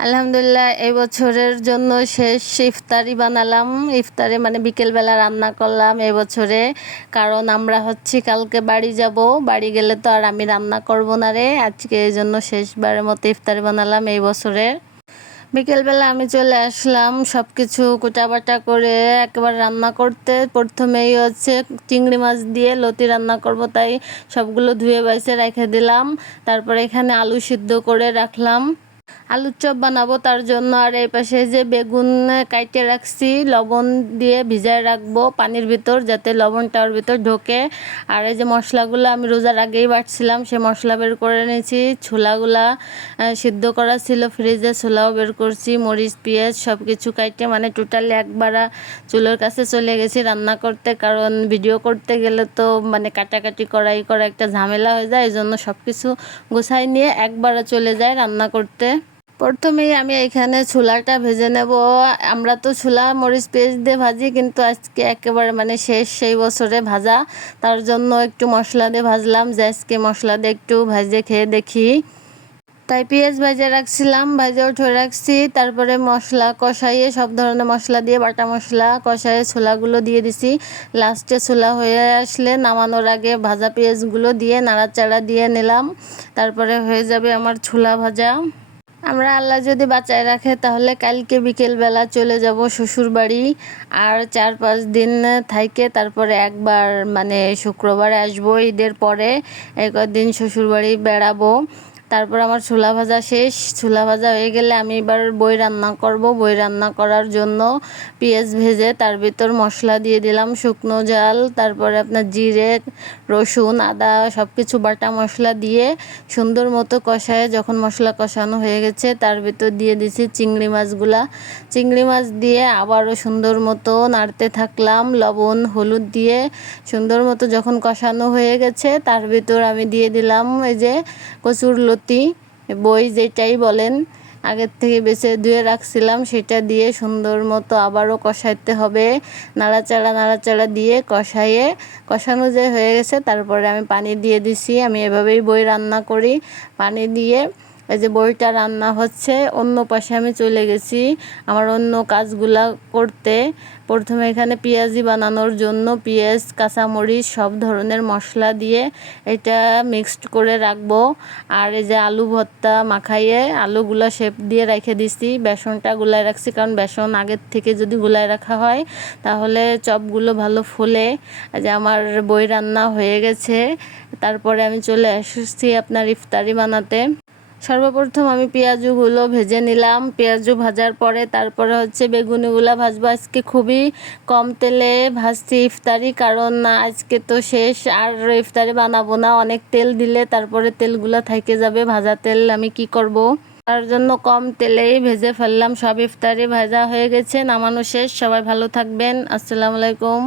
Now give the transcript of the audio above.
আলহামদুলিল্লাহ, এই বছরের জন্য শেষ ইফতারি বানালাম। ইফতারে মানে বিকেলবেলা রান্না করলাম এই বছরে, কারণ আমরা হচ্ছি কালকে বাড়ি যাব। বাড়ি গেলে তো আর আমি রান্না করব না রে। আজকে এই জন্য শেষবারের মতো ইফতারি বানালাম এই বছরের। বিকেলবেলা আমি চলে আসলাম সব কিছু কুটাবাটা করে একবার রান্না করতে। প্রথমেই হচ্ছে চিংড়ি মাছ দিয়ে লতি রান্না করব, তাই সবগুলো ধুয়ে বাইসে রেখে দিলাম। তারপরে এখানে আলু সিদ্ধ করে রাখলাম। আলুর চপ বানাবো তার জন্য। আর এই পাশে যে বেগুন কাইটে রাখছি, লবণ দিয়ে ভিজায় রাখব পানির ভিতর যাতে লবণটা ওর ভিতর ঢোকে। আর এই যে মশলাগুলো আমি রোজার আগেই বাটছিলাম, সে মশলা বের করে নিয়েছি ছোলাগুলা সিদ্ধ করা ছিল ফ্রিজে, ছোলাও বের করছি, মরিচ, পেঁয়াজ সব কিছু কাইটে। মানে টোটালি একবার চুলোর কাছে চলে গেছি রান্না করতে, কারণ ভিডিও করতে গেলে তো মানে কাটাকাটি করাই করা একটা ঝামেলা হয়ে যায় এই জন্য সব কিছু গোছাই নিয়ে একবার চলে যায় রান্না করতে। প্রথমেই আমি এখানে ছোলাটা ভেজে নেব। আমরা তো ছোলা, মরিচ পেস্ট দিয়ে ভাজি, কিন্তু আজকে একেবারে মানে শেষ সেই বছরে ভাজা। তার জন্য একটু মশলা দিয়ে ভাজলাম, যে আজকে মশলা দিয়ে একটু ভাজে খেয়ে দেখি। তাই পেঁয়াজ ভাজে রাখছিলাম, ভাজে উঠে রাখছি। তারপরে মশলা কষাইয়ে সব ধরনের মশলা দিয়ে, বাটা মশলা কষাইয়ে ছোলাগুলো দিয়ে দিছি। লাস্টে ছোলা হয়ে আসলে নামানোর আগে ভাজা পেঁয়াজগুলো দিয়ে নাড়াচাড়া দিয়ে নিলাম। তারপরে হয়ে যাবে আমার ছোলা ভাজা। আমরা আল্লাহ যদি বাঁচায় রাখে, তাহলে কালকে বিকেলবেলা চলে যাব শ্বশুর বাড়ি আর চার পাঁচ দিন থাইকে তারপরে একবার মানে শুক্রবারে আসব, ঈদের পরে একদিন শ্বশুর বাড়ি বেড়াবো। তারপর আমার ছোলা ভাজা শেষ। ছোলা ভাজা হয়ে গেলে আমি এবার বই রান্না করব। বই রান্না করার জন্য পেঁয়াজ ভেজে তার ভিতর মশলা দিয়ে দিলাম, শুকনো জাল, তারপরে আপনার জিরে, রসুন, আদা সব কিছু বাটা মশলা দিয়ে সুন্দর মতো কষায় যখন মশলা কষানো হয়ে গেছে তার ভিতর দিয়ে দিছি চিংড়ি মাছগুলা। চিংড়ি মাছ দিয়ে আবারও সুন্দর মতো নাড়তে থাকলাম, লবণ, হলুদ দিয়ে সুন্দর মতো যখন কষানো হয়ে গেছে তার ভিতর আমি দিয়ে দিলাম এই যে কচুর লতি বই যেটাই বলেন, আগের থেকে বেছে ধুয়ে রাখছিলাম, সেটা দিয়ে সুন্দর মতো আবারও কষাইতে হবে। নাড়াচাড়া নাড়াচাড়া দিয়ে কষাইয়ে, কষানো যে হয়ে গেছে, তারপরে আমি পানি দিয়ে দিছি। আমি এভাবেই বই রান্না করি। পানি দিয়ে এই যে বইটা রান্না হচ্ছে, অন্য পাশে আমি চলে গেছি আমার অন্য কাজগুলা করতে। প্রথমে এখানে পেঁয়াজি বানানোর জন্য পেঁয়াজ, কাঁচামরিচ সব ধরনের মশলা দিয়ে এটা মিক্সড করে রাখব। আর এই যে আলু ভর্তা মাখাইয়ে আলুগুলো শেপ দিয়ে রেখে দিছি, বেসনটা গুলায় রাখছি, কারণ বেসন আগের থেকে যদি গুলায় রাখা হয় তাহলে চপগুলো ভালো ফুলে। যে আমার বই রান্না হয়ে গেছে, তারপরে আমি চলে এসেছি আপনার ইফতারি বানাতে। সর্বপ্রথম আমি পেঁয়াজগুলো ভেজে নিলাম। পেঁয়াজু ভাজার পরে তারপরে হচ্ছে বেগুনিগুলো ভাজবো। আজকে খুবই কম তেলে ভাজছি ইফতারি, কারণ না আজকে তো শেষ, আর ইফতারি বানাবো না। অনেক তেল দিলে তারপরে তেলগুলো থেকে যাবে, ভাজা তেল আমি কি করব। তার জন্য কম তেলেই ভেজে ফেললাম। সব ইফতারি ভাজা হয়ে গেছে, নামানো শেষ। সবাই ভালো থাকবেন। আসসালামু আলাইকুম।